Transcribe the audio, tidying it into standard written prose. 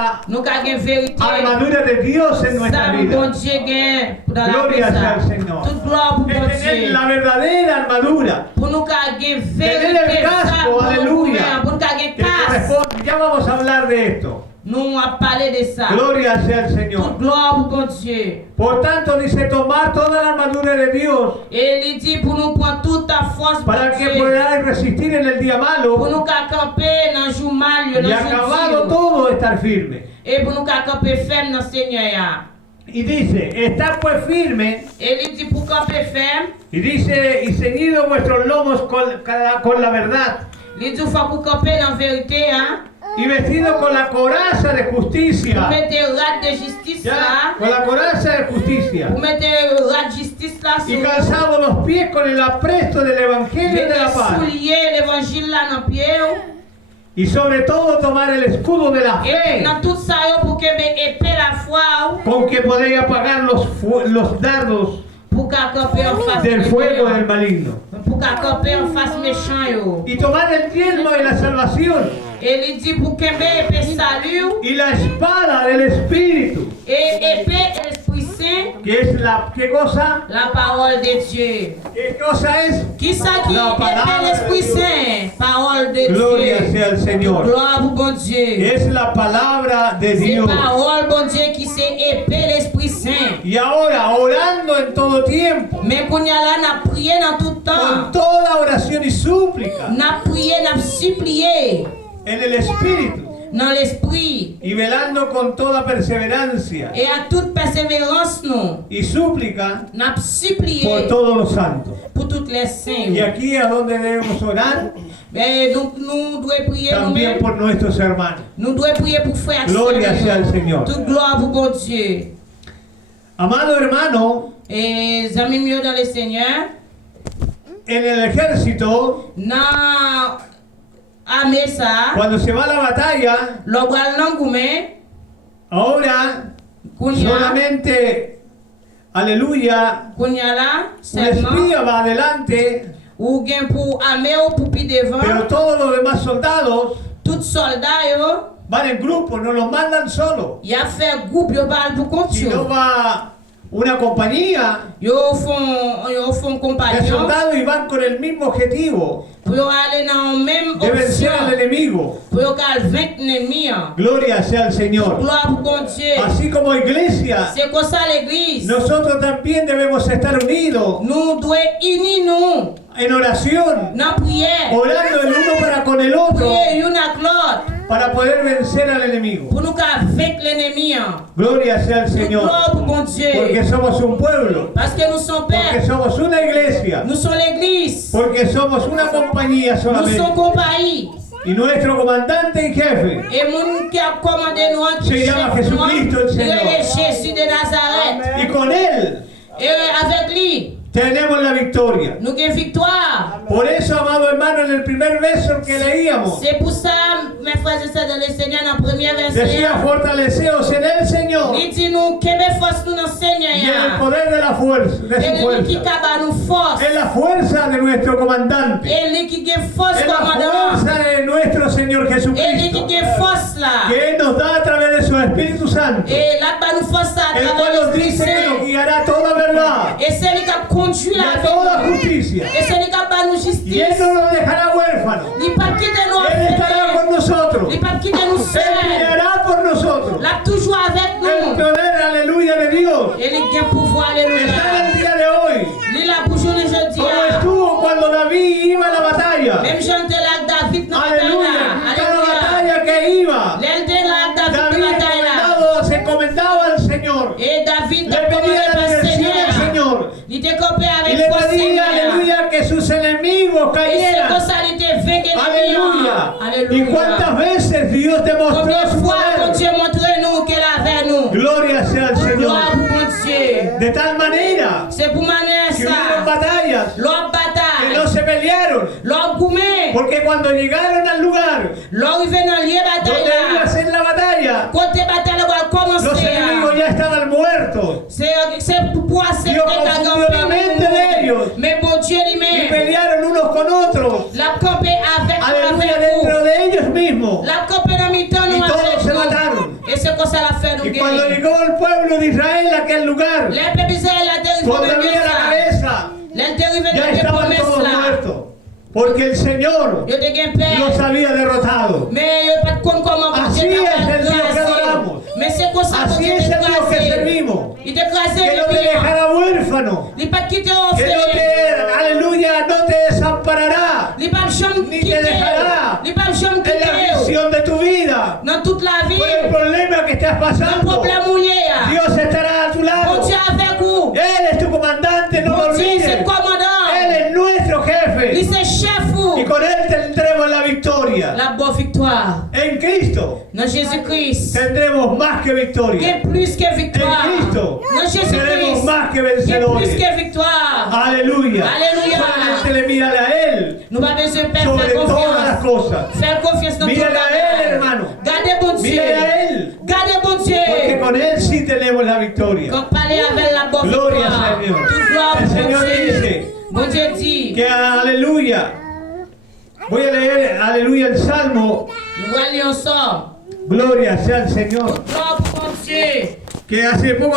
la nous avons une vérité. armadura de Dios en nuestra Ça, vida. bon Dieu gagne dans la Gloria vie. sea al Señor. Toute gloire pour Es bon tener Dieu. la verdadera armadura Pour nous gagner el vérité, casco, ça, aleluya, pour nous gagner que casse. corresponde. Ya vamos a hablar de esto. Nous allons parler de ça. Gloria sea al Toute Señor. gloire pour bon Dieu. Por tanto, dice tomar toda la armadura de Dios Et il dit pour nous prendre toute ta force pour para que Dieu. podáis resistir en el día Pour malo nous camper dans le jour mal, dans y le jour acabado dur. todo estar firme. Et pour nous camper ferme dans le Seigneur. Y dice, estad pues firme, Et il dit pour camper ferme. y dice, y ceñidos vuestros lomos con la verdad, Il dit faut pour camper dans la vérité. Hein? y vestidos con la coraza de Pour justicia, mettre rad de justice ya, là. con la coraza de justicia, Pour mettre rad de justice là. y calzados los pies con el apresto del evangelio de la paz, soulier l'évangile là dans pied. y sobre todo tomar el escudo de la Et fe, dans tout ça, pour que épée la foi. con que podéis apagar los dardos Pour camper en face del fuego del méchant. maligno. Pour camper en face méchant. Y tomar el yelmo de la salvación Et il dit pour qu'un épée salut. y la espada del Espíritu, Et épée l'Esprit Saint. que es la, ¿qué cosa? La parole de Dieu. ¿Qué cosa es? Qui ça qui La palabra épée l'Esprit de Dios. Saint? Parole de Gloria Dieu. sea al Señor. Gloire pour bon Dieu. Es la palabra de C'est Dios. parole bon Dieu qui c'est épée l'Esprit Saint. Y ahora, orando en todo tiempo, Mais qu'on y a là, n'a prié dans tout con temps. toda oración y súplica, N'a prié, n'a supplié en el Espíritu, dans l'Esprit. y velando con toda perseverancia Et à toute persévérance, nous, y súplica n'a por supplié todos los santos. pour toutes les saints. Y aquí es donde debemos orar Mais donc, nous devons prier también nous-mêmes. por nuestros hermanos. Nous devons prier pour frères et Gloria sea al sœurs. Señor. Toute gloire pour bon Dieu. Amado hermano, Et amis mieux dans le Seigneur, en el ejército, dans l'armée ça, cuando se va a la batalla, le bral l'engouement, ahora solamente, aleluya, Kounya là, un seulement, espía va adelante, ou gen pour armée ou pour pi pero devant, todos los demás soldados tout soldat yo, van en grupo, no los mandan solo, y a fait groupe yo parle pour compte sino yo. va una compañía Yo font de compagnon, soldados y van con el mismo objetivo pour yo aller dans la même de vencer al option, enemigo. pour yo cal vaincre l'ennemi. Gloria sea al Señor. Gloire pour bon Dieu. Así como iglesia, C'est comme ça l'église. nosotros también debemos estar unidos Nous devons unir nous en oración, dans la prière. orando el uno para con el otro, Prier une avec l'autre para poder vencer al enemigo. pour nous cal vaincre l'ennemi. Gloria sea al Toute Señor, gloire pour bon Dieu. porque somos un pueblo, Parce que nous sommes porque pères. somos una iglesia, Nous sommes l'église. porque somos una compañía Nous solamente. sommes compagnie. Y nuestro comandante y jefe Et mon qui a commandé nous en se llama Jesucristo el il Señor. est Jésus de Nazareth. Y con él Et avec lui, tenemos la victoria. nous avons victoire. Por eso, amado hermano, en el primer verso que leíamos, C'est pour ça, mes frères et sœurs, dans le Seigneur, dans le premier verset, decía fortaleceos en el Señor il dit nous, quelle force nous dans le y en el Seigneur. poder de la fuerza, de Et su lui qui fuerza. a nous force. En la fuerza de nuestro comandante, Et lui qui a force en la commandant. fuerza de nuestro Señor Et lui Jesucristo, qui a force là. que Él nos da a través de su Espíritu Santo, Et là, nous force à el cual travers nos l'Esprit dice que nos Saint. guiará a toda verdad Et c'est lui qui a conduit y la a vie. toda justicia. Et c'est lui qui a nous Y justice. Él no nos dejará huérfanos. Il pas quitter nous Él estará con nosotros. Il pas quitter nous Él seuls. guiará por nosotros. Il est toujours avec El nous. poder, aleluya, de Dios Et il a pouvoir, está en alléluia. el día de hoy. Il a pour journée jeudi. Como estuvo cuando David iba a la batalla. Même j'étais là avec David dans la Aleluya. bataille. Cada Alléluia. batalla que iba, Il était là avec David dans David la bataille. se encomendaba al Señor. Et David Le a commandé pedía la par dirección del Seigneur. Señor. Il était coupé Y avec le foi pedía, Seigneur. aleluya, que sus enemigos Et c'est cayeran. comme ça il était vaincu Aleluya. ¿Y Alléluia. cuántas veces Dios demostró Combien de su fois mon poder? Dieu montre nous qu'elle est avec nous. Gloria sea al Señor. Gloire pour mon Dieu. De tal manera C'est pour manière que hubieron ça. batallas L'autre que no bataille. se pelearon. L'autre gourmet. Porque cuando llegaron al lugar L'autre vient dans le lieu donde iba a bataille. ser la batalla, Côté bataille va los commencer. enemigos ya estaban muertos C'est pour pouvoir se Dios confundió la mente de ellos Mais bon Dieu y lui-même. pelearon unos con otros. La campé avec Aleluya, vous. dentro de ellos mismos. La campé dans mi temps Y nous todos avec se nous. mataron. Et c'est comme ça la fait nous Y cuando gagner. llegó el pueblo de Israel a aquel lugar, Les peuples Israël a dérivé todavía la là. cabeza Les dérivé ya dans les estaban promesses todos là. muertos. Porque el Señor Yo te gagne père. los había derrotado. Mais yo pas de compte comment Así Dieu es el Dios que t'a adoramos. Mais c'est comme ça que Así Dieu es t'a el Dios que écrasé. servimos. Il t'a écrasé Que no te les pieds. dejará huérfano. Il pas quitter Que no orphelin. te, aleluya, no te desamparará Il pas chambre ni te quitter. dejará Il pas chambre en la quitter. misión de tu vida. Dans toute la vie. Por el problema que estás Un pasando, problème où il y a. Dios estará a tu Bon lado. Dieu avec vous. Él es tu comandante, no lo Bon Dieu c'est olvides. commandant. Él es nuestro Il jefe. c'est chef vous. Y con Él tendremos la victoria. La bonne victoire. En Cristo Dans Jésus-Christ. tendremos más que Il y victoria. a plus que victoire. En Cristo Dans seremos Jésus-Christ. más que Il y a plus vencedores. que victoire. Aleluya. Alléluia. Solamente le mírale a Él Nous pas besoin de faire sobre todas las confiance. cosas. Faire confiance dans tout Mírale a Él, le hermano. Gardez bon Dieu. Mírale a Él. Gardez bon Porque Dieu. con Él sí tenemos la victoria. Quand parler avec la bonne Gloria victoire. al Señor. Toute gloire El pour Señor Dieu. dice Bon Dieu dit. que aleluya. Voy a leer, aleluya, el Salmo. Nous allons ensemble. Gloria sea al Señor. Gloire pour mon Dieu. Que hace poco